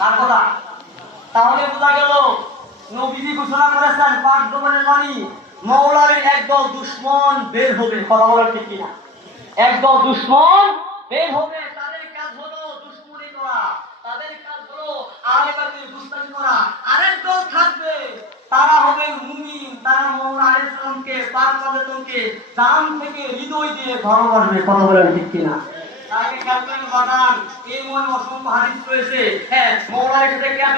কার কথা? তাহলে বোঝা গেল নবীজি ঘোষণা করেছেন পাক জবানের বাণী, মওলার একদল দুশমন বের হবে। কথা বলার ঠিক কিনা? একদল দুশমন বের হবে, তাদের কাজ হলো দুশমনি করা, তাদের কাজ হলো আলেমাদের দুশমনি করা। আরেক দল থাকবে, তারা হবে মুমিন, তারা মওলা আলাইহিস সালামকে পাক পবিত্রকে জান থেকে হৃদয় দিয়ে ভালোবাসবে। কথা বলার ঠিক কিনা? তাকে খেয়াল করেন বাদান, এই মনে অসংখ্য হাদিস রয়েছে। হ্যাঁ, মওলার সাথে কেন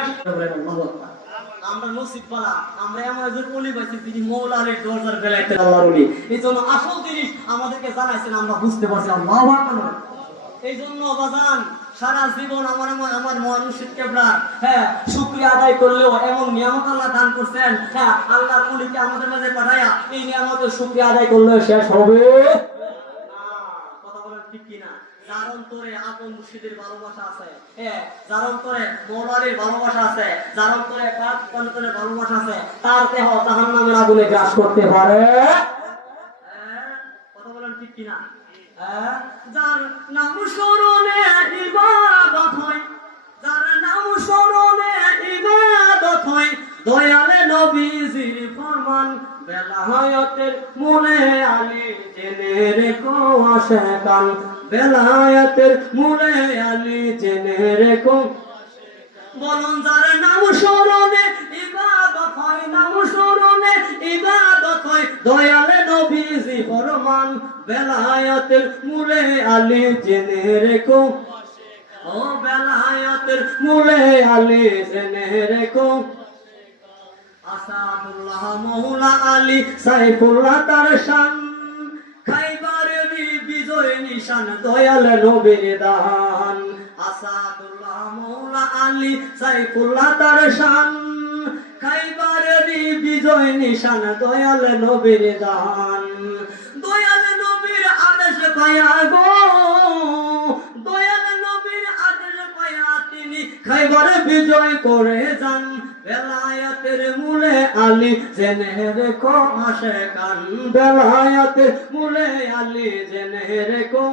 আমরা নসিব পালা, আমরা এমন একজন ওলি পাইছি যিনি মওলা আলীর দরজার বেলায়েতে আল্লাহর ওলি। এই জন্য আসল জিনিস আমাদেরকে জানাইছেন, আমরা বুঝতে পারছি। আল্লাহু আকবার। এই জন্য বাজান সারা জীবন আমার মুর্শিদ কেবলা শুকরিয়া আদায় করলেও এমন নিয়ামত আল্লাহ দান করছেন। আল্লাহর ওলিকে আমাদের মাঝে পাঠায়া এই নিয়ামতের শুকরিয়া আদায় করলেও শেষ হবে না। কথা বলেন ঠিক কিনা? যার অন্তরে আপন মুর্শিদের ভালোবাসা আছে, যার অন্তরে মওলার ভালোবাসা আছে, যার অন্তরে পাক পবিত্রের ভালোবাসা আছে, তার দেহ জাহান্নামের আগুনে গ্রাস করতে পারে। কথা বলেন ঠিক কিনা? যার নাম স্মরণে ইবাদত হয়, যার নাম স্মরণে ইবাদত হয়, দয়ালে নবীজির ফরমান বেলায়েতের মূলে আলী জেনে রেখো আশিকান, বেলায়েতের মূলে আলী জেনে রেখো। বলুন যার নাম স্মরণে ইবাদত হয়, নাম স্মরণে ইবাদত হয়, দয়ালে নবীজি ফরমান বেলায়েতের মূলে আলী জেনে রেখো। ও বেলায়েতের মূলে আলী জেনে রেখো। আসাদুল্লাহ মওলা আলী সাইফুল্লাহ তার শান, খাইবারের বিজয় নিশান দয়াল নবীর দান। আসাদুল্লাহ মওলা আলী সাইফুল্লাহ তার শান, খাইবারের বিজয় নিশান দয়াল নবীর দান। দয়াল নবীর আদেশ পায়া গো, দয়াল নবীর আদেশ পায়া তিনি খাইবারে বিজয় করে যান। বেলায়েতের মূলে আলী জেনে রেখো আশিকান, বেলায়েতের মূলে আলী জেনে রেখো।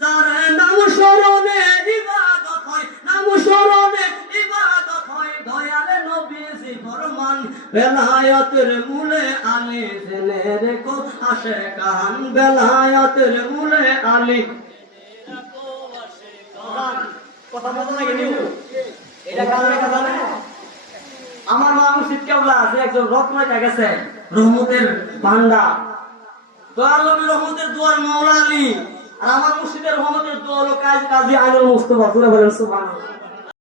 যার নাম স্মরণে ইবাদত হয়, নাম স্মরণে ইবাদত হয়, দয়ালে নবীজি ফরমান বেলায়েতের মূলে আলী জেনে রেখো আশিকান, বেলায়েতের মূলে আলী। কথা বলতে লাগে নিউ এটা কার লেখা জানে? আমার মা মুর্শিদ কেবলা আছে একজন রত্ন গেছে, রহমতের ভান্ডার, দয়াল নবী রহমতের দুয়ার মওলা আলী। আর আমার মুর্শিদের রহমতের দোয়া হলো কাজী আইনুল মুস্তাফা। বলেন সুবহানাল্লাহ।